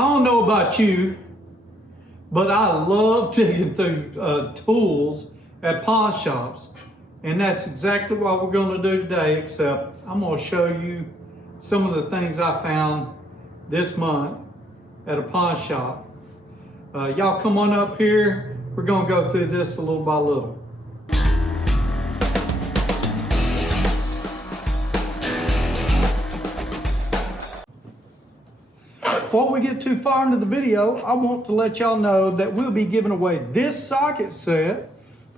don't know about you, but I love digging through tools at pawn shops. And that's exactly what we're going to do today, except I'm going to show you some of the things I found this month at a pawn shop. Y'all come on up here. We're going to go through this a little by little. Before we get too far into the video, I want to let y'all know that we'll be giving away this socket set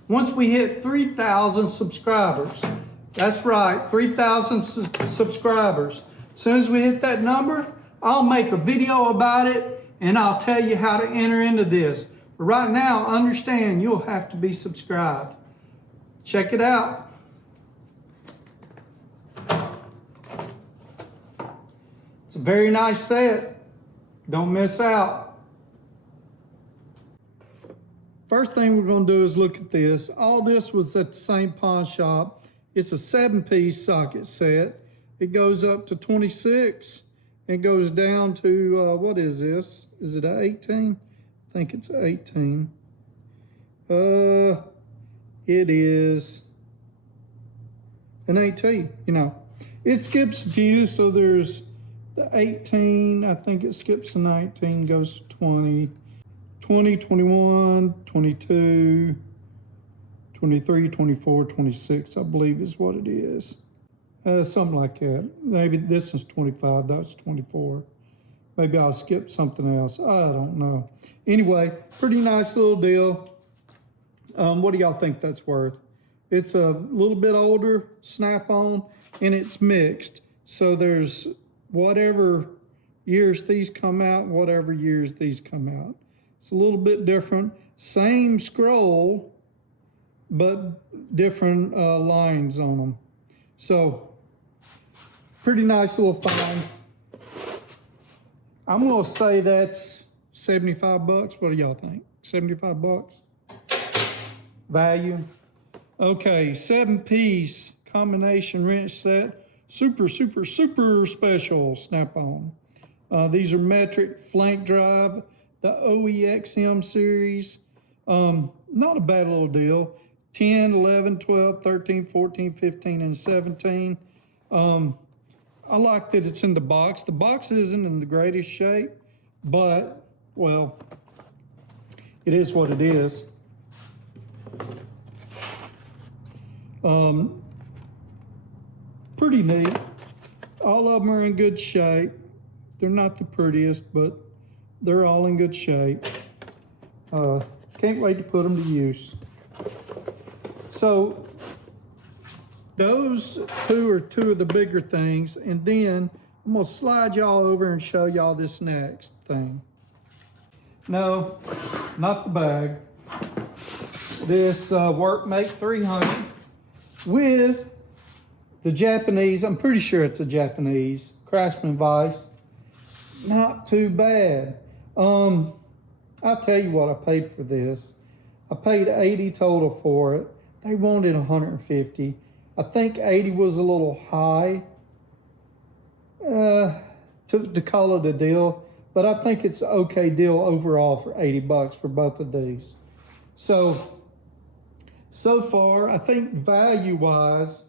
once we hit 3,000 subscribers. That's right, 3,000 subscribers. As soon as we hit that number, I'll make a video about it and I'll tell you how to enter into this. But right now, understand you'll have to be subscribed. Check it out. It's a very nice set. Don't miss out. First thing we're going to do is look at this. All this was at the same pawn shop. It's a 7-piece socket set. It goes up to 26 and goes down to, what is this? Is it an 18? I think it's 18. It is an 18, you know. It skips a few, so there's the 18, I think it skips the 19, goes to 20, 20, 21, 22, 23, 24, 26, I believe is what it is. Something like that. Maybe this is 25, that's 24. Maybe I'll skip something else. I don't know. Anyway, pretty nice little deal. What do y'all think that's worth? It's a little bit older, snap-on, and it's mixed. So there's whatever years these come out, whatever years these come out. It's a little bit different. Same scroll, but different lines on them. So, pretty nice little find. I'm gonna say that's 75 bucks. What do y'all think? 75 bucks? Value? Okay, 7-piece combination wrench set. Super special snap-on. These are metric flank drive, the OEXM series. Not a bad little deal. 10, 11, 12, 13, 14, 15, and 17. I like that it's in the box. The box isn't in the greatest shape, but, well, it is what it is. Pretty neat. All of them are in good shape. They're not the prettiest, but they're all in good shape. Can't wait to put them to use. So those two are two of the bigger things, and then I'm gonna slide y'all over and show y'all this next thing. No, not the bag. This Workmate 300 with the Japanese, I'm pretty sure it's a Japanese Craftsman vise. Not too bad. I'll tell you what I paid for this. I paid $80 total for it. They wanted $150. I think 80 was a little high to call it a deal, but I think it's an okay deal overall for 80 bucks for both of these. So far, I think value-wise,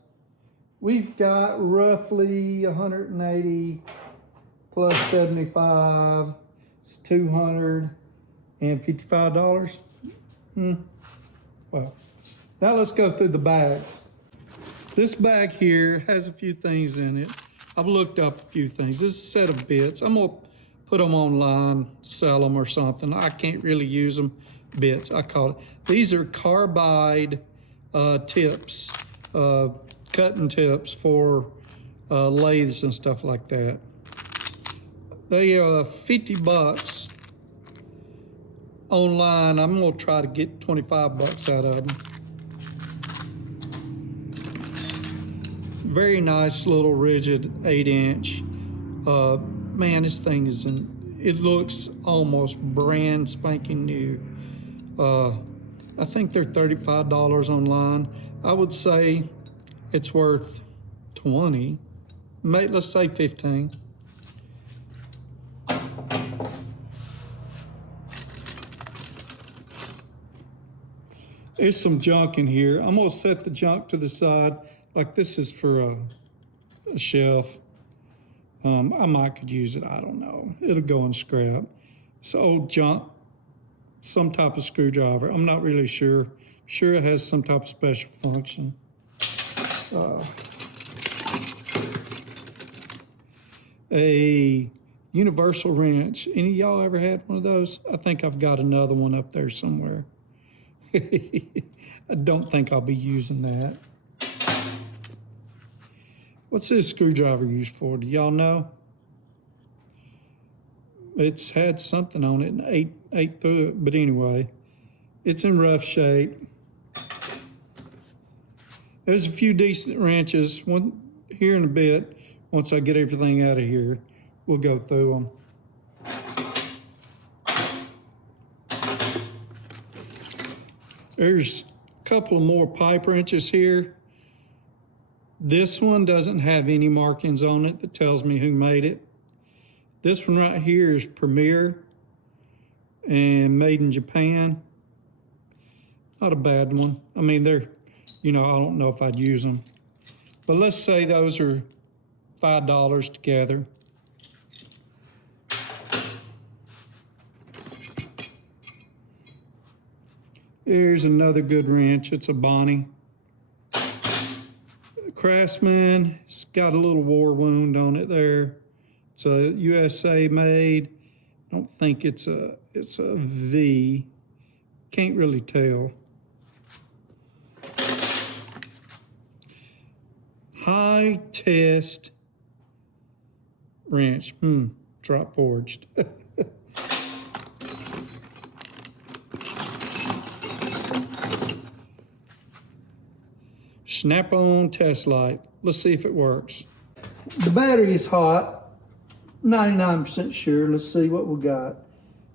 we've got roughly 180 plus 75, it's $255. Well, now let's go through the bags. This bag here has a few things in it. I've looked up a few things. This is a set of bits. I'm gonna put them online, sell them or something. I can't really use them. Bits, I call it. These are carbide tips, cutting tips for lathes and stuff like that. They are 50 bucks online. I'm gonna try to get 25 bucks out of them. Very nice little rigid 8-inch. Man, this thing is it looks almost brand spanking new. I think they're $35 online. I would say it's worth 20. Let's say 15. There's some junk in here. I'm gonna set the junk to the side. Like this is for a shelf. I might could use it, I don't know. It'll go in scrap. It's old junk, some type of screwdriver. I'm not really sure. Sure it has some type of special function. A universal wrench. Any of y'all ever had one of those? I think I've got another one up there somewhere. I don't think I'll be using that. What's this screwdriver used for? Do y'all know? It's had something on it and ate through it, but anyway, it's in rough shape. There's a few decent wrenches. One here in a bit. Once I get everything out of here, we'll go through them. There's a couple of more pipe wrenches here. This one doesn't have any markings on it that tells me who made it. This one right here is Premier and made in Japan. Not a bad one. I mean, they're, I don't know if I'd use them. But let's say those are $5 together. Here's another good wrench. It's a Bonnie. Craftsman, it's got a little war wound on it there. It's a USA made. I don't think it's a V. Can't really tell. High test wrench. Drop forged. Snap-on test light. Let's see if it works. The battery is hot. 99% sure. Let's see what we got.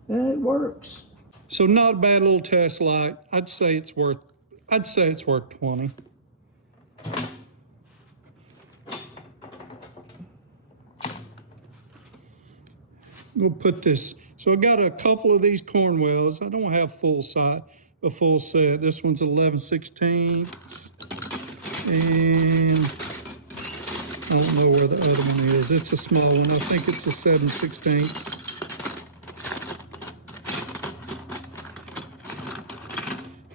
It works. So not a bad little test light. I'd say it's worth 20. We'll put this. So I got a couple of these Cornwells. I don't have a full set. This one's 11/16. And I don't know where the other one is. It's a small one. I think it's a 7/16.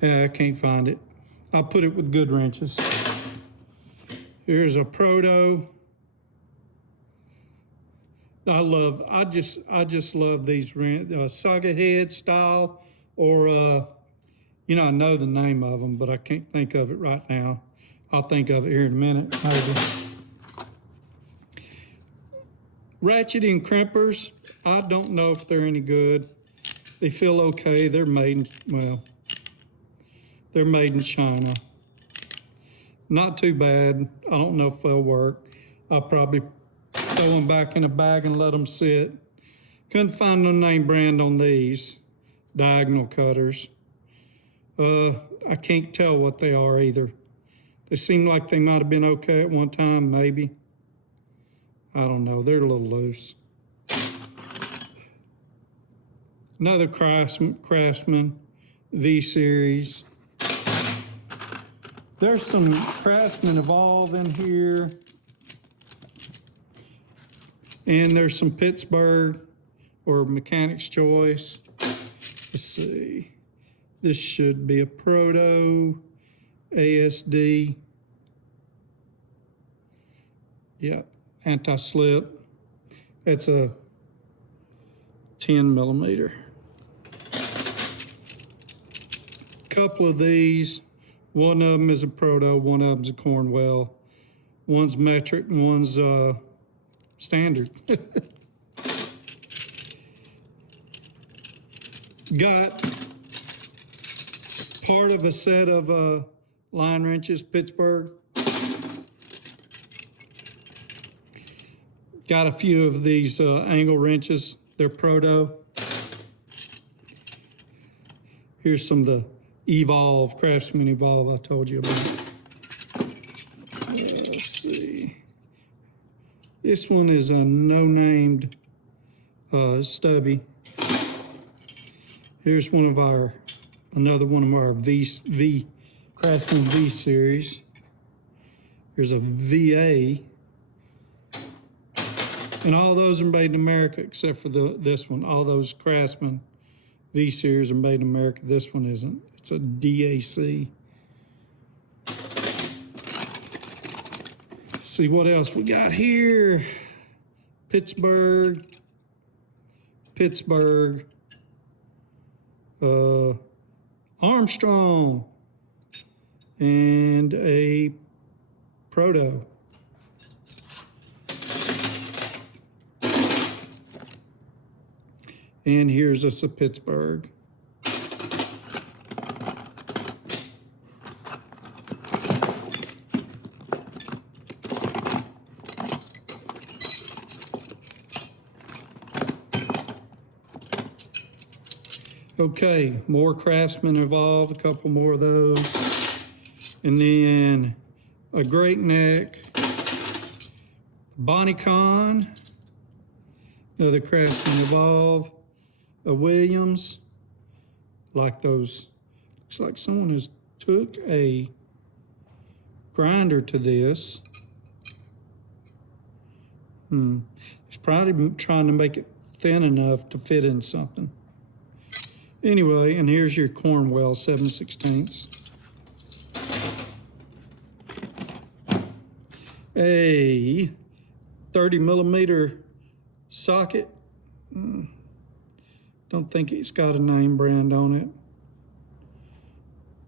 Yeah, I can't find it. I'll put it with good wrenches. Here's a Proto. I just love these socket head style, or I know the name of them, but I can't think of it right now. I'll think of it here in a minute, maybe. Ratcheting crimpers, I don't know if they're any good. They feel okay. They're made in China. Not too bad. I don't know if they'll work. I'll probably throw them back in a bag and let them sit. Couldn't find no name brand on these diagonal cutters. I can't tell what they are either. They seem like they might have been okay at one time, maybe. I don't know, they're a little loose. Another Craftsman V-Series. There's some Craftsman Evolve in here. And there's some Pittsburgh or Mechanic's Choice. Let's see. This should be a Proto ASD. Yep, anti-slip. It's a 10 millimeter. Couple of these. One of them is a Proto, one of them's a Cornwell. One's metric and one's standard. Got part of a set of line wrenches, Pittsburgh. Got a few of these angle wrenches. They're Proto. Here's some of the Evolve, Craftsman Evolve I told you about. Let's see. This one is a no-named stubby. Here's one of our another one of our Craftsman V series. There's a VA. And all those are made in America except for this one. All those Craftsman V series are made in America. This one isn't. It's a DAC. See what else we got here. Pittsburgh, Armstrong, and a Proto. And here's us a Pittsburgh. Okay, more Craftsman involved, a couple more of those. And then a Great Neck, Bonnie-Con, another Craftsman involved, a Williams, like those. Looks like someone has took a grinder to this. He's probably trying to make it thin enough to fit in something. Anyway, and here's your Cornwell 7/16. A 30mm socket. Don't think it's got a name brand on it.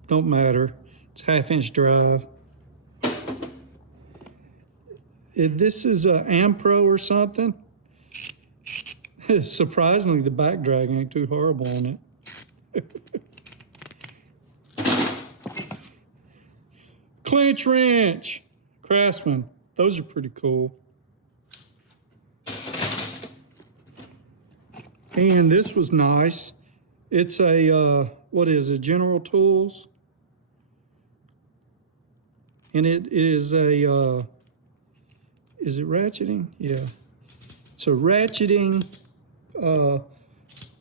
Don't matter. It's 1/2-inch drive. If this is a Ampro or something, surprisingly the back drag ain't too horrible on it. Clinch wrench, Craftsman. Those are pretty cool. And this was nice. It's a, what is it, General Tools? And it is a, is it ratcheting? Yeah. It's a ratcheting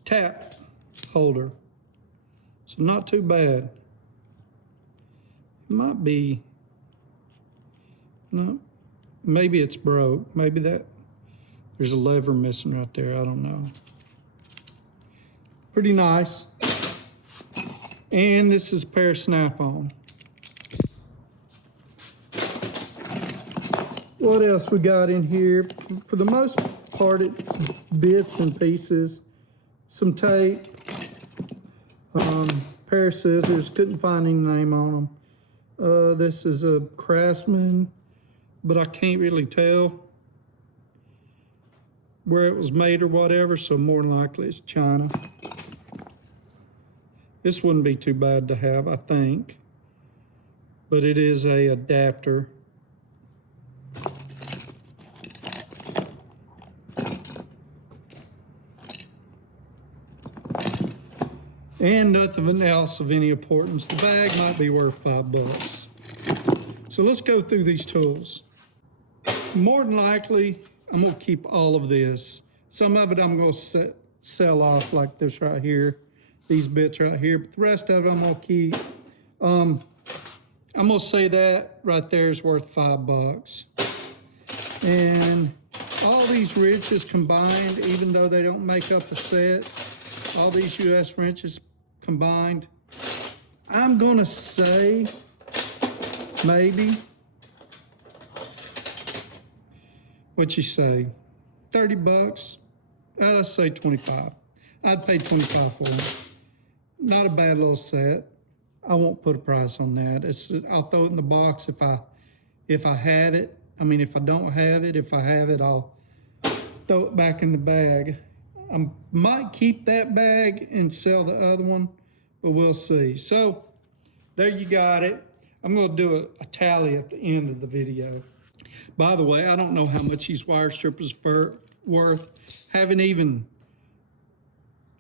tap holder. So not too bad. It might be, no, maybe it's broke. Maybe there's a lever missing right there. I don't know. Pretty nice. And this is a pair of Snap-on. What else we got in here? For the most part, it's bits and pieces. Some tape. Pair of scissors. Couldn't find any name on them. This is a Craftsman, but I can't really tell where it was made or whatever, so more than likely it's China. This wouldn't be too bad to have, I think, but it is a adapter. And nothing else of any importance. The bag might be worth $5. So let's go through these tools. More than likely, I'm gonna keep all of this. Some of it I'm gonna sell off, like this right here, these bits right here, but the rest of it I'm gonna keep. I'm gonna say that right there is worth $5. And all these wrenches combined, even though they don't make up a set, all these US wrenches combined, I'm gonna say maybe, what you say, $30? Let's say 25. I'd pay 25 for them. Not a bad little set. I won't put a price on that. I'll throw it in the box if I have it. I mean, if I don't have it, if I have it, I'll throw it back in the bag. I might keep that bag and sell the other one, but we'll see. So there you got it. I'm gonna do a tally at the end of the video. By the way, I don't know how much these wire strippers are worth. Haven't even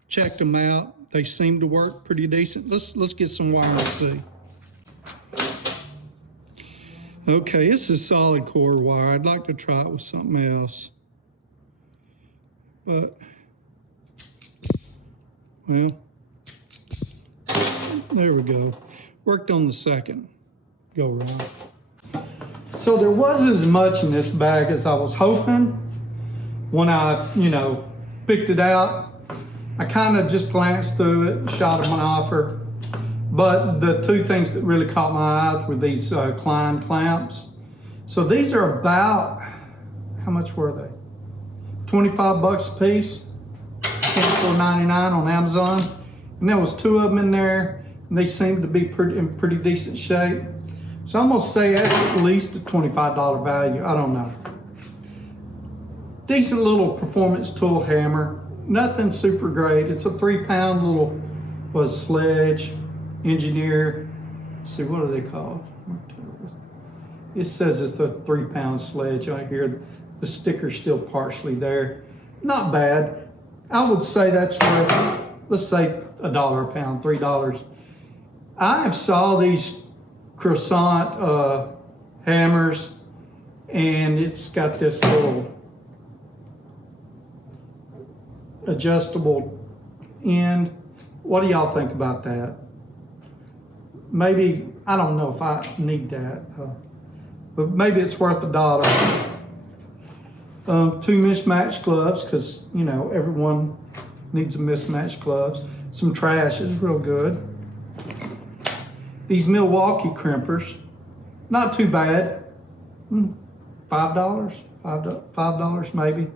checked them out. They seem to work pretty decent. Let's get some wire and see. Okay, this is solid core wire. I'd like to try it with something else. But, well, There we go. Worked on the second go round. So there wasn't as much in this bag as I was hoping. When I, picked it out, I kind of just glanced through it, shot him an offer. But the two things that really caught my eye were these Klein clamps. So these are about, how much were they? 25 bucks a piece, $24.99 on Amazon. And there was two of them in there, and they seemed to be in pretty decent shape. So I'm gonna say that's at least a $25 value, I don't know. Decent little performance tool hammer, nothing super great. It's a 3-pound little, sledge, engineer. Let's see, what are they called? It says it's a 3-pound sledge right here. The sticker's still partially there. Not bad. I would say that's worth, let's say $1 a pound, $3. I have saw these croissant hammers, and it's got this little adjustable end. What do y'all think about that? Maybe, I don't know if I need that, but maybe it's worth $1. Two mismatched gloves, because everyone needs a mismatched gloves. Some trash is real good. These Milwaukee crimpers, not too bad. $5, $5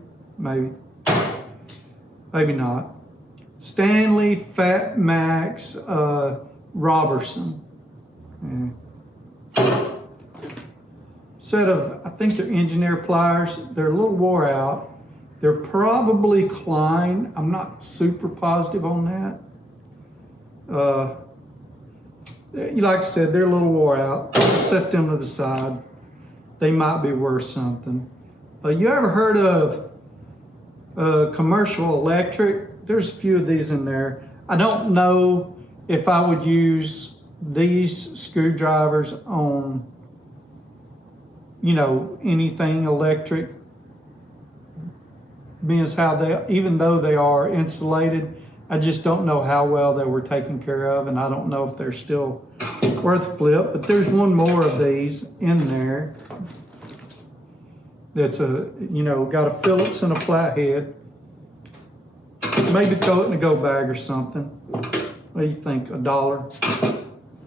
maybe not. Stanley Fat Max Robertson. Set of, I think they're engineer pliers. They're a little wore out. They're probably Klein. I'm not super positive on that. Like I said, they're a little wore out. Set them to the side. They might be worth something. You ever heard of Commercial Electric? There's a few of these in there. I don't know if I would use these screwdrivers on, anything electric. Means how they, even though they are insulated, I just don't know how well they were taken care of, and I don't know if they're still worth a flip. But there's one more of these in there that's got a Phillips and a flathead. Maybe throw it in a go bag or something. What do you think? $1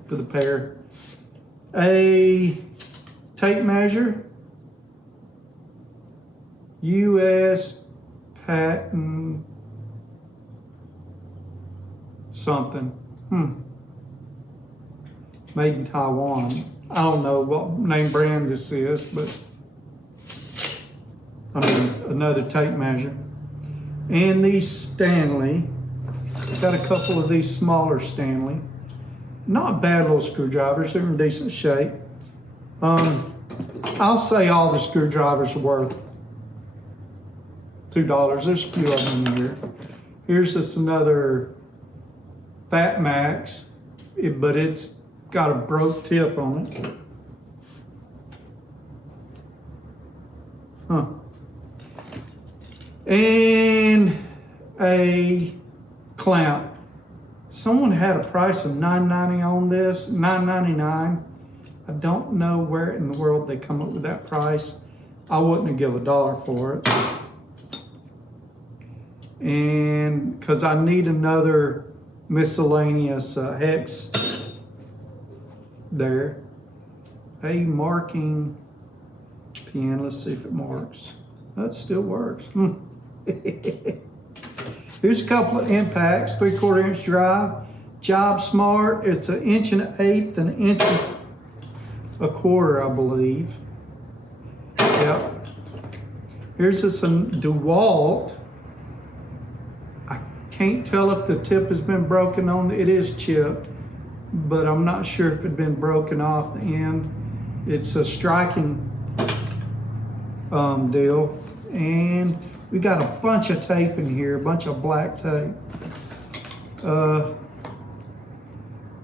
for the pair. A tape measure. U.S. patent something. Made in Taiwan. I don't know what name brand this is, but another tape measure. And these Stanley. Got a couple of these smaller Stanley. Not bad little screwdrivers. They're in decent shape. I'll say all the screwdrivers are worth $2. There's a few of them in here. Here's just another Fat Max, but it's got a broke tip on it. And a clamp. Someone had a price of $9.90 on this, $9.99. I don't know where in the world they come up with that price. I wouldn't have given $1 for it. And because I need another miscellaneous hex there. A marking pen. Let's see if it marks. That still works. Here's a couple of impacts. 3/4 inch drive. Job Smart. It's 1 1/8 and 1 1/4, I believe. Yep. Here's this DeWalt. I can't tell if the tip has been broken on. It is chipped, but I'm not sure if it's been broken off the end. It's a striking deal. And we got a bunch of tape in here, a bunch of black tape.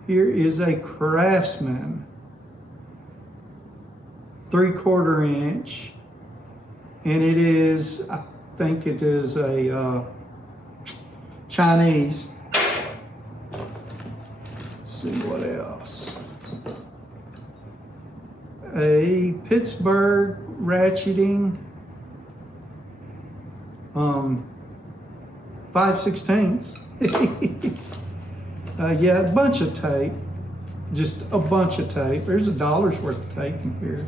Here is a Craftsman, 3/4 inch, and it is, I think it is a Chinese. Let's see what else. A Pittsburgh ratcheting 5/16. Yeah, a bunch of tape. Just a bunch of tape. There's $1 worth of tape in here.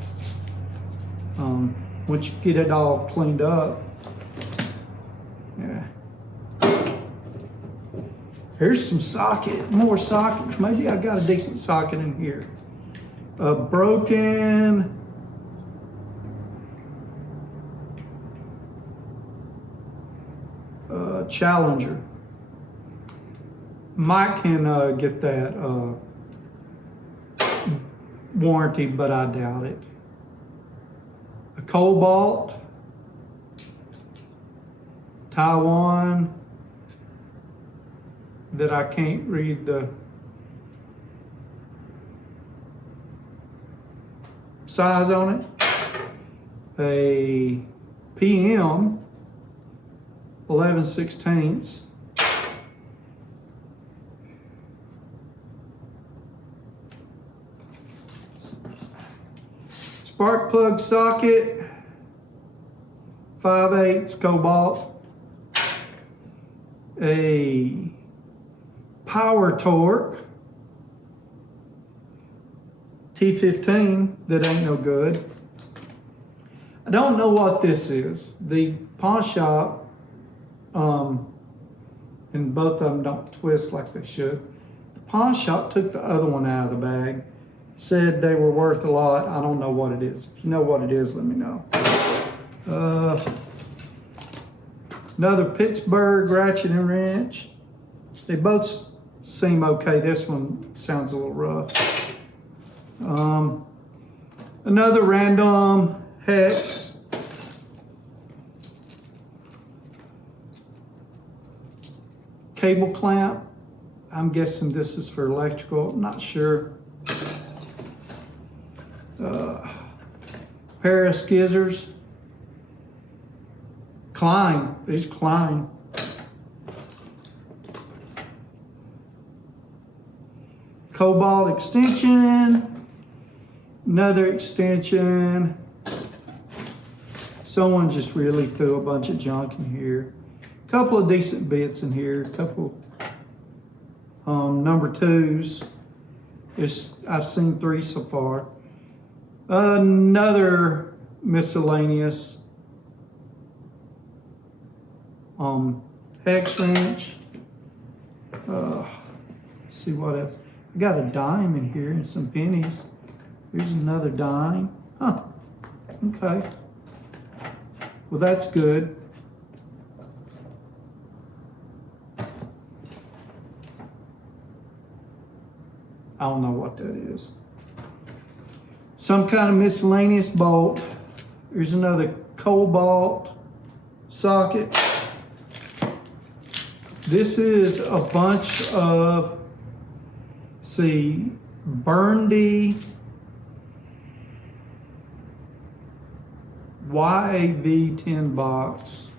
Once you get it all cleaned up. Yeah. Here's some more sockets. Maybe I got a decent socket in here. A broken Challenger. Mike can get that warranty, but I doubt it. A Cobalt, Taiwan, that I can't read the size on it. A PM 11/16. Spark plug socket 5/8 Cobalt. A Power Torque T15 that ain't no good. I don't know what this is. The pawn shop, and both of them don't twist like they should. The pawn shop took the other one out of the bag, said they were worth a lot. I don't know what it is. If you know what it is, let me know. Another Pittsburgh ratchet and wrench. They both seem okay. This one sounds a little rough. Another random hex. Cable clamp. I'm guessing this is for electrical. I'm not sure. Pair of skizzers. Klein. These Klein. Cobalt extension. Another extension. Someone just really threw a bunch of junk in here. A couple of decent bits in here. A couple number 2s. I've seen 3 so far. Another miscellaneous hex wrench. See what else. I got a dime in here and some pennies. Here's another dime. Huh. Okay. Well, that's good. I don't know what that is. Some kind of miscellaneous bolt. Here's another Cobalt socket. This is a bunch of, Burndy YAV10 box.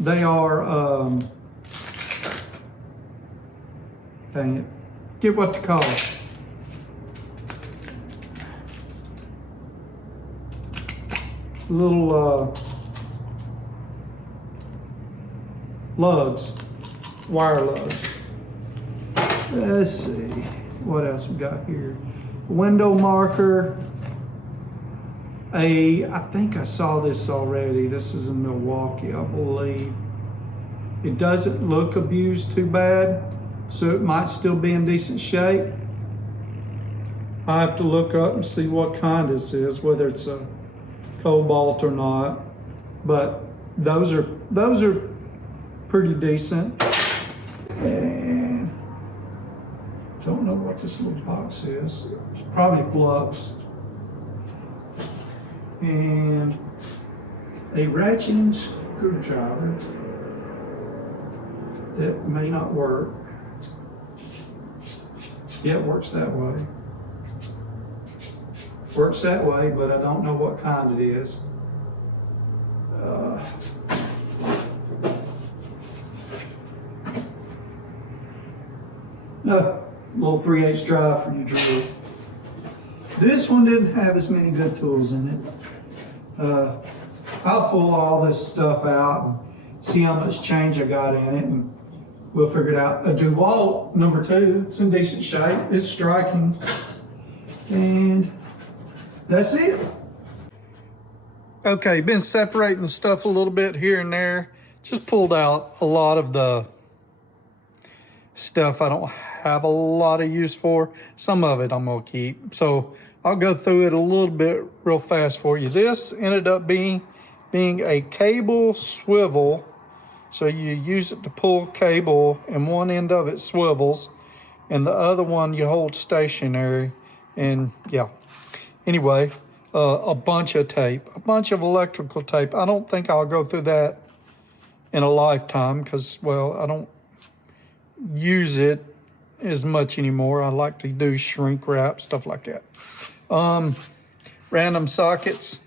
They are, dang it, get what to call it. Little lugs, wire lugs. Let's see, what else we got here? Window marker. I think I saw this already. This is in Milwaukee, I believe. It doesn't look abused too bad, so it might still be in decent shape. I have to look up and see what kind this is, whether it's a Cobalt or not. But those are pretty decent. And don't know what this little box is. It's probably flux. And a ratcheting screwdriver that may not work. Yeah, it works that way. Works that way, but I don't know what kind it is. little 3/8 drive for your drill. This one didn't have as many good tools in it. I'll pull all this stuff out and see how much change I got in it, and we'll figure it out. A DeWalt number 2, it's in decent shape, it's striking, and that's it. Okay, been separating the stuff a little bit here and there. Just pulled out a lot of the stuff I don't have a lot of use for. Some of it I'm gonna keep. So I'll go through it a little bit real fast for you. This ended up being a cable swivel. So you use it to pull cable, and one end of it swivels, and the other one you hold stationary. And yeah, anyway, a bunch of tape, a bunch of electrical tape. I don't think I'll go through that in a lifetime because, well, I don't use it as much anymore. I like to do shrink wrap, stuff like that. Random sockets.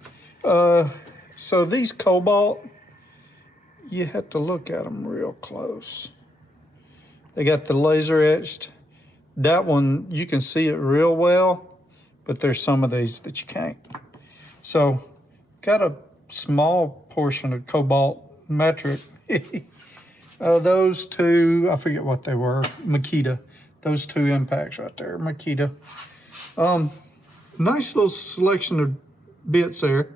So these Cobalt, you have to look at them real close. They got the laser etched. That one, you can see it real well, but there's some of these that you can't. So got a small portion of Cobalt metric. Those two, I forget what they were, Makita. Those two impacts right there, Makita. Nice little selection of bits there.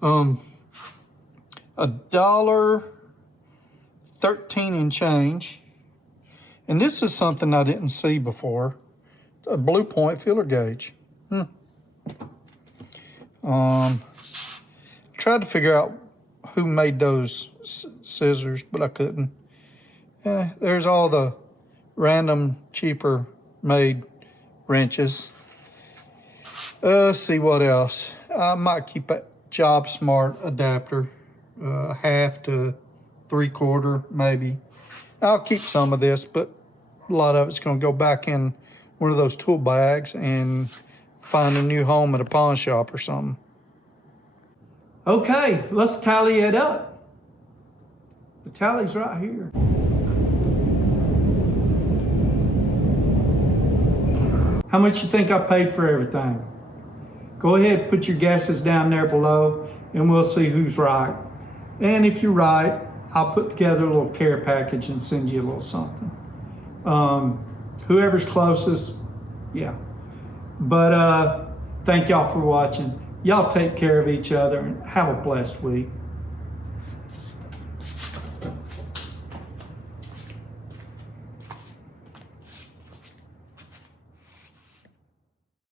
$1.13 and change. And this is something I didn't see before. It's a Blue Point filler gauge. Tried to figure out who made those scissors, but I couldn't. There's all the random cheaper made wrenches. Let's see what else. I might keep a Job Smart adapter, 1/2 to 3/4 maybe. I'll keep some of this, but a lot of it's going to go back in one of those tool bags and find a new home at a pawn shop or something. Okay, let's tally it up. The tally's right here. How much you think I paid for everything? Go ahead, put your guesses down there below, and we'll see who's right. And if you're right, I'll put together a little care package and send you a little something. Whoever's closest, yeah. But thank y'all for watching. Y'all take care of each other and have a blessed week.